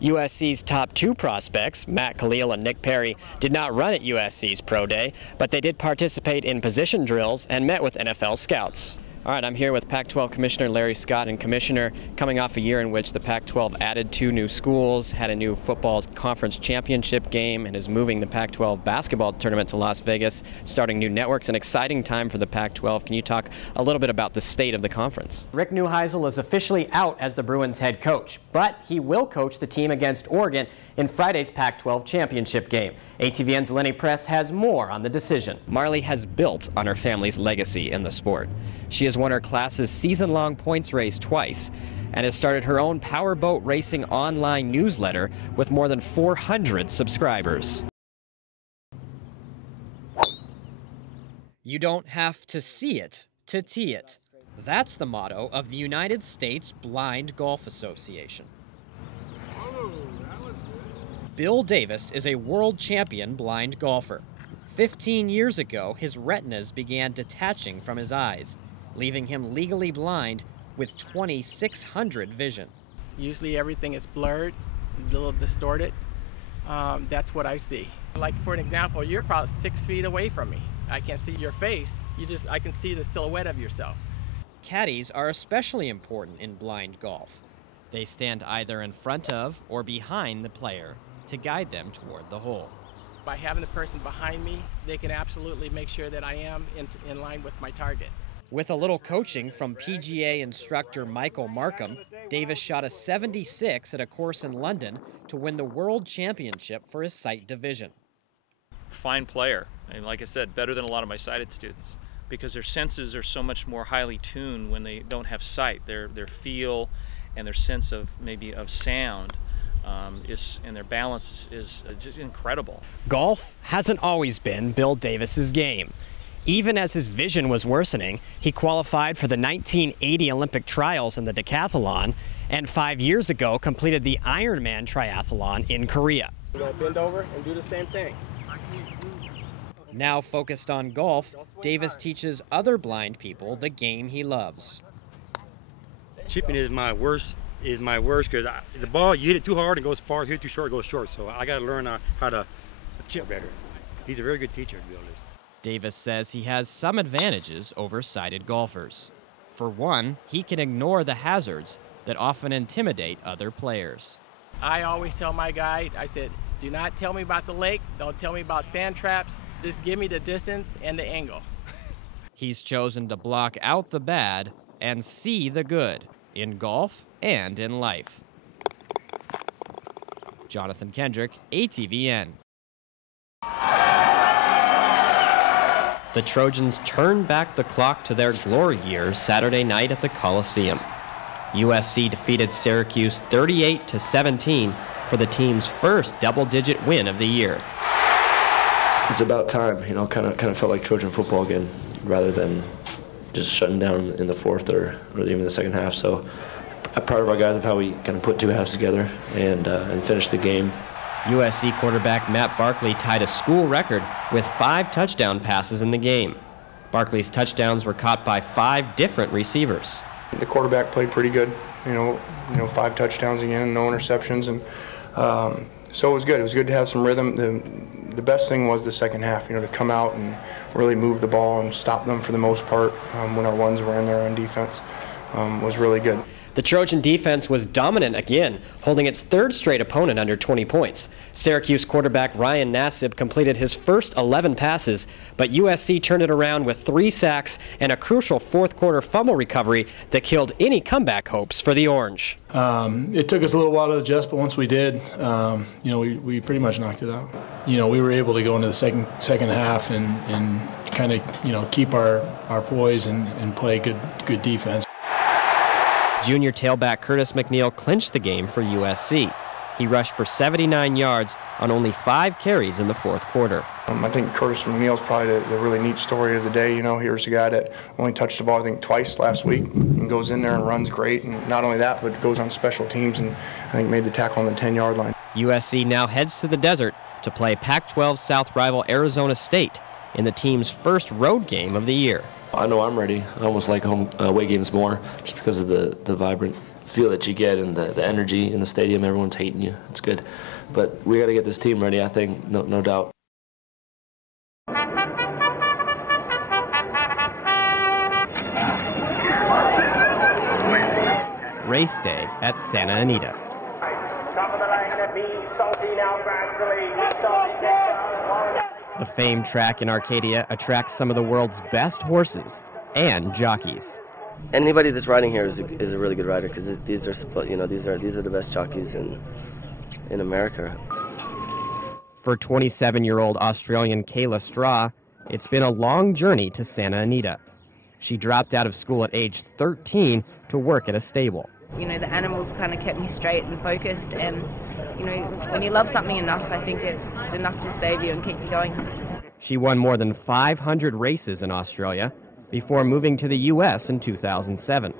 USC's top two prospects, Matt Khalil and Nick Perry, did not run at USC's Pro Day, but they did participate in position drills and met with NFL scouts. All right, I'm here with Pac-12 Commissioner Larry Scott. And Commissioner, coming off a year in which the Pac-12 added 2 new schools, had a new football conference championship game, and is moving the Pac-12 basketball tournament to Las Vegas, starting new networks, an exciting time for the Pac-12. Can you talk a little bit about the state of the conference? Rick Neuheisel is officially out as the Bruins head coach, but he will coach the team against Oregon in Friday's Pac-12 championship game. ATVN's Lenny Press has more on the decision. Marley has built on her family's legacy in the sport. She has won her class's season-long points race twice and has started her own powerboat racing online newsletter with more than 400 subscribers. You don't have to see it to tee it. That's the motto of the United States Blind Golf Association. Bill Davis is a world champion blind golfer. 15 years ago, his retinas began detaching from his eyes, leaving him legally blind with 2,600 vision. Usually everything is blurred, a little distorted. That's what I see. Like for an example, you're probably 6 feet away from me. I can't see your face. I can see the silhouette of yourself. Caddies are especially important in blind golf. They stand either in front of or behind the player to guide them toward the hole. By having the person behind me, they can absolutely make sure that I am in line with my target. With a little coaching from PGA instructor Michael Markham, Davis shot a 76 at a course in London to win the World Championship for his sight division. Fine player, and like I said, better than a lot of my sighted students, because their senses are so much more highly tuned when they don't have sight. Their feel and their sense of maybe of sound and their balance is just incredible. Golf hasn't always been Bill Davis's game. Even as his vision was worsening, he qualified for the 1980 Olympic trials in the decathlon, and 5 years ago completed the Ironman triathlon in Korea. You're going to bend over and do the same thing. Now focused on golf, Davis teaches other blind people the game he loves. Chipping is my worst because the ball, you hit it too hard and goes far, hit it too short, it goes short. So I got to learn how to chip better. He's a very good teacher, to be honest. Davis says he has some advantages over sighted golfers. For one, he can ignore the hazards that often intimidate other players. I always tell my guide, I said, do not tell me about the lake, don't tell me about sand traps, just give me the distance and the angle. He's chosen to block out the bad and see the good in golf and in life. Jonathan Kendrick, ATVN. The Trojans turned back the clock to their glory years Saturday night at the Coliseum. USC defeated Syracuse 38-17 for the team's first double-digit win of the year. It's about time, kind of felt like Trojan football again, rather than just shutting down in the fourth or even the second half. So I'm proud of our guys of how we kind of put two halves together and finished the game. USC quarterback Matt Barkley tied a school record with 5 touchdown passes in the game. Barkley's touchdowns were caught by 5 different receivers. The quarterback played pretty good, 5 touchdowns again and no interceptions, and so it was good. It was good to have some rhythm. The best thing was the second half, to come out and really move the ball and stop them for the most part when our ones were in there on defense was really good. The Trojan defense was dominant again, holding its 3rd straight opponent under 20 points. Syracuse quarterback Ryan Nassib completed his first 11 passes, but USC turned it around with 3 sacks and a crucial fourth-quarter fumble recovery that killed any comeback hopes for the Orange. It took us a little while to adjust, but once we did, we pretty much knocked it out. We were able to go into the second half and kind of keep our poise and play good defense. Junior tailback Curtis McNeil clinched the game for USC. He rushed for 79 yards on only 5 carries in the fourth quarter. I think Curtis McNeil's probably the really neat story of the day. Here's a guy that only touched the ball, I think, twice last week and goes in there and runs great. And not only that, but goes on special teams and I think made the tackle on the 10-yard line. USC now heads to the desert to play Pac-12 South rival Arizona State in the team's first road game of the year. I know I'm ready. I almost like home away games more just because of the vibrant feel that you get and the energy in the stadium. Everyone's hating you. It's good. But we got to get this team ready, I think, no doubt. Race day at Santa Anita. The famed track in Arcadia attracts some of the world's best horses and jockeys. Anybody that's riding here is a really good rider because these are the best jockeys in America. For 27-year-old Australian Kayla Straw, it's been a long journey to Santa Anita. She dropped out of school at age 13 to work at a stable. You know, the animals kind of kept me straight and focused, and, you know, when you love something enough, I think it's enough to save you and keep you going. She won more than 500 races in Australia before moving to the U.S. in 2007.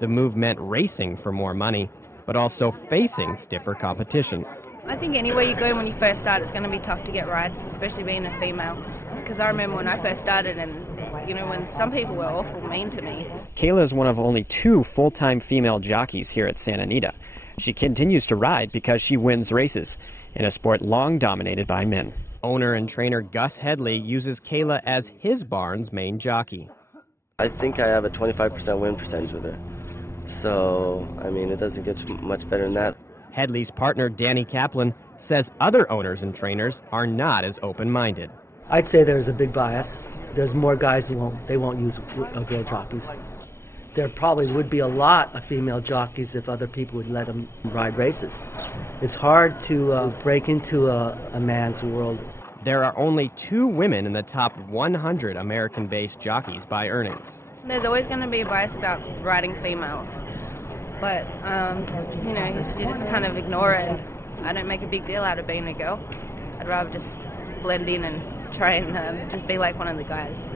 The move meant racing for more money, but also facing stiffer competition. I think anywhere you go when you first start, it's going to be tough to get rides, especially being a female. Because I remember when I first started and, you know, when some people were awful mean to me. Kayla is one of only 2 full-time female jockeys here at Santa Anita. She continues to ride because she wins races in a sport long dominated by men. Owner and trainer Gus Headley uses Kayla as his barn's main jockey. I think I have a 25% win percentage with her. So, I mean, it doesn't get much better than that. Headley's partner, Danny Kaplan, says other owners and trainers are not as open-minded. I'd say there's a big bias. There's more guys who won't use girl jockeys. There probably would be a lot of female jockeys if other people would let them ride races. It's hard to break into a man's world. There are only 2 women in the top 100 American-based jockeys by earnings. There's always going to be a bias about riding females. But, you know, you just kind of ignore it. I don't make a big deal out of being a girl. I'd rather just blend in and try and just be like one of the guys.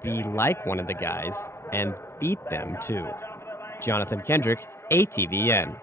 Be like one of the guys and beat them, too. Jonathan Kendrick, ATVN.